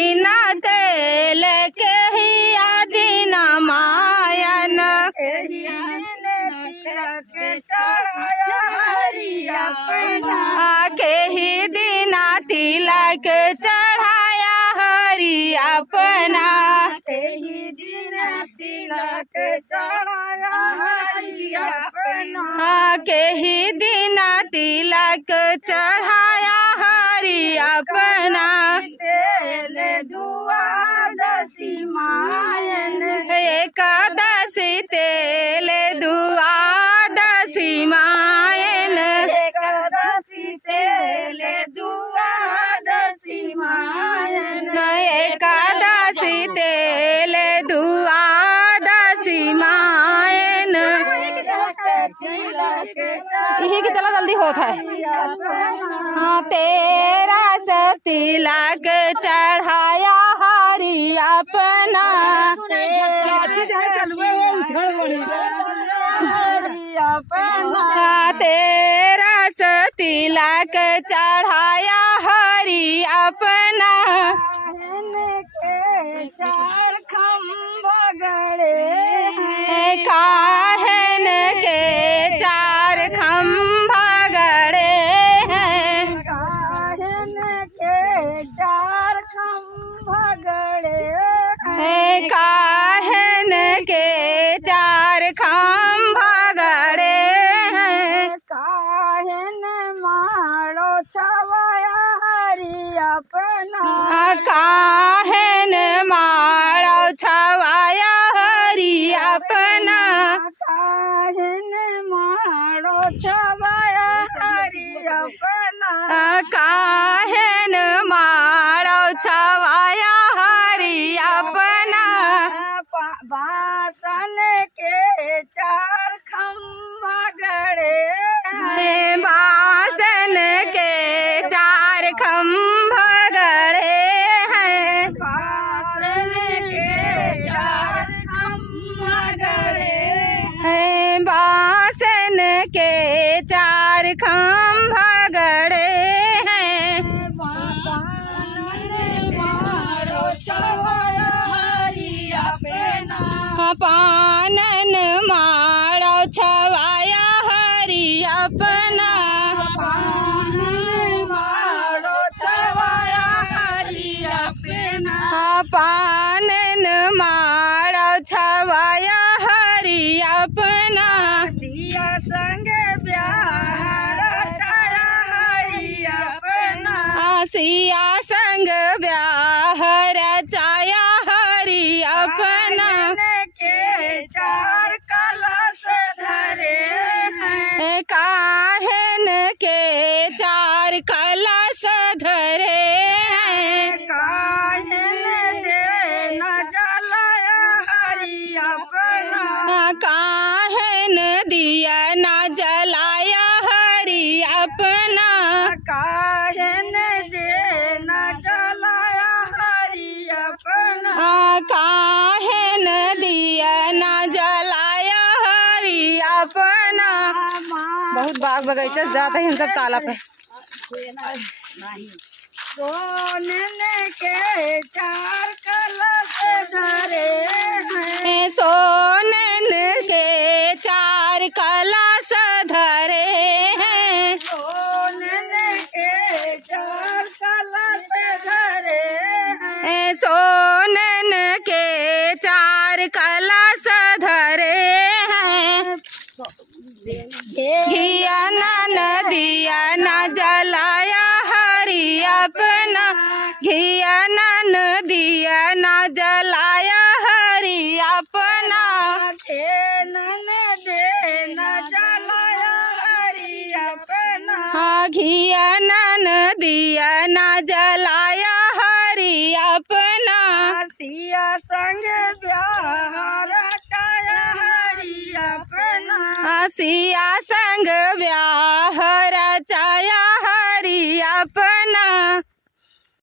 दीना तेल के हिया दीना मायन के ही दीना तिलक चढ़ाया हरि अपना के ही दीना तिलक चढ़ाया हरि अपना द्वादशी मायन एकादशी तेल द्वादशी मायन एकादशी तेल द्वादशी मायन एकादशी तेल द्वादशी मायन यही के चला जल्दी होता है। हाँ 13 तिलक चढ़ाया हरि अपना 13 तिलक चढ़ाया हरि अपना चार खम्भा गड़े काहन के 4 खम्भा गड़े हैं काहन के 4 खम्भा गड़े काहन के 4 खम्भा गड़े हैं काहन मारो छवाया हरि अपना काहन मारो छवाया हरि अपना काहन मारो छवाया हरि अपना काहन मारो छवाया हरि अपना बासन के 4 खम्भा गड़े बासन के 4 खम्भा गड़े हैं बासन के 4 खम्भा गड़े बासन के 4 खम्भा गड़े हैं मारो छवाया हरि अपना पानन मारो छवाया हरि अपना मारो छवाया हरि अपना पानन मारो छवाया हरि अपना सिया संग ब्याह रचाया हरि अपना सिया संग ब्याह रचाया हरि अपना के 4 कलश धरे हैं काहन के 4 कलश धरे हैं काहन दे न जलाया हरि अपना काहन दिया न जलाया हरि अपना काहन दे न जलाया हरि अपना काहन दिया न जलाया हरि अपना। बहुत बाग बगीचा जाते हैं हम सब तालाब पे। सोनन के 4 कलश धरे हैं सोनन के 4 कलश धरे हैं सोनन के 4 कलश धरे हैं सोनन के 4 कलश धरे हैं घिया न दिया न जलाया हरि अपना घिया न दिया न जलाया हरि अपना छेनन दे न जलाया हरि अपना घिया न दिया न जलाया हरि अपना सिया संग ब्याह रचाया हरि अपना सिया संग ब्याह रचाया हरि अपना